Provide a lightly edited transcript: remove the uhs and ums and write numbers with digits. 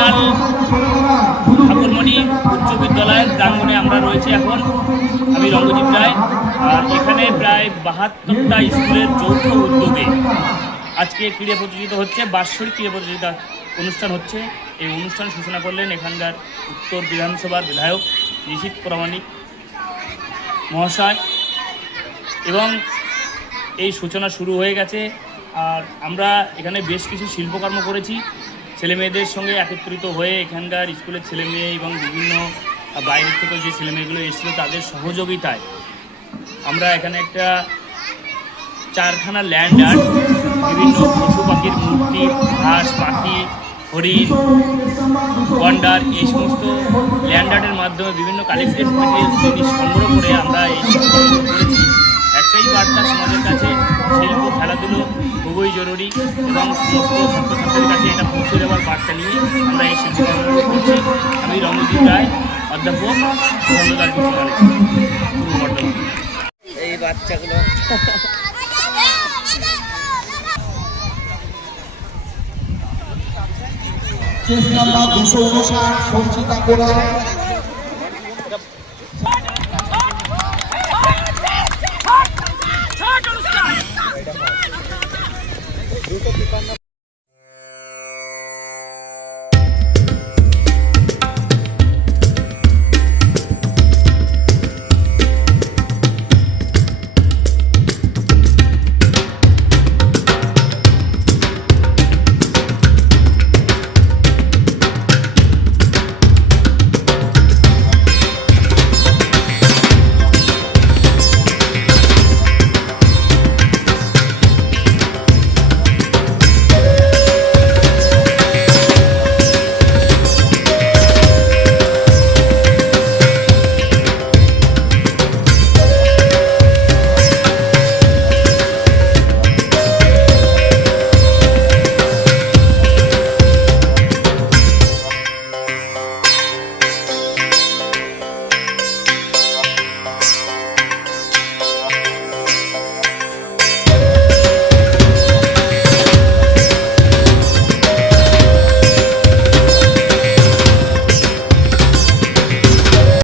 মণিলাল ঠাকুরমণি উচ্চ বিদ্যালয়ের প্রাঙ্গণে আমরা রয়েছি এখন। আমি রঙ্গজিৎ রায়। আর এখানে প্রায় 72টা স্কুলের যৌথ উদ্যোগে আজকে ক্রীড়া প্রতিযোগিতা হচ্ছে, বাৎসরিক ক্রীড়া প্রতিযোগিতা অনুষ্ঠান হচ্ছে। এই অনুষ্ঠান সূচনা করলেন এখানকার উত্তর বিধানসভার বিধায়ক নিশীথ প্রামাণিক মহাশয়, এবং এই সূচনা শুরু হয়ে গেছে। আর আমরা এখানে বেশ কিছু শিল্পকর্ম করেছি ছেলে মেয়েদের সঙ্গে একত্রিত হয়ে। এখানকার স্কুলের ছেলে মেয়ে এবং বিভিন্ন বাইরের থেকে যে ছেলে মেয়েগুলো এসেছিলো তাদের সহযোগিতায় আমরা এখানে একটা 4খানা ল্যান্ড আর্ট, বিভিন্ন পশু পাখির মূর্তি, হাঁস পাখি, হরিণ, গন্ডার, এই সমস্ত ল্যান্ড আর্টের মাধ্যমে বিভিন্ন কালেক্টেড মেটেরিয়ালস জিনিস সংগ্রহ করে আমরা এই শিল্পকর্ম করেছি। একটাই বার্তা সমাজের কাছে, শিল্প খেলাধুলো খুবই জরুরি, এবং সমস্ত ছাত্রছাত্রীদের কাছে এটা পৌঁছে দেওয়ার বার্তা নিয়ে আমরা এই শিল্পকর্মগুলো করছি। আমি রঙ্গজিৎ রায়, অধ্যাপক খন্দকার ডিগ্রি কলেজ, পূর্ব বর্ধমান। এই বাচ্চাগুলো কেস নাম্বার 259 সঞ্চিতা কোরা।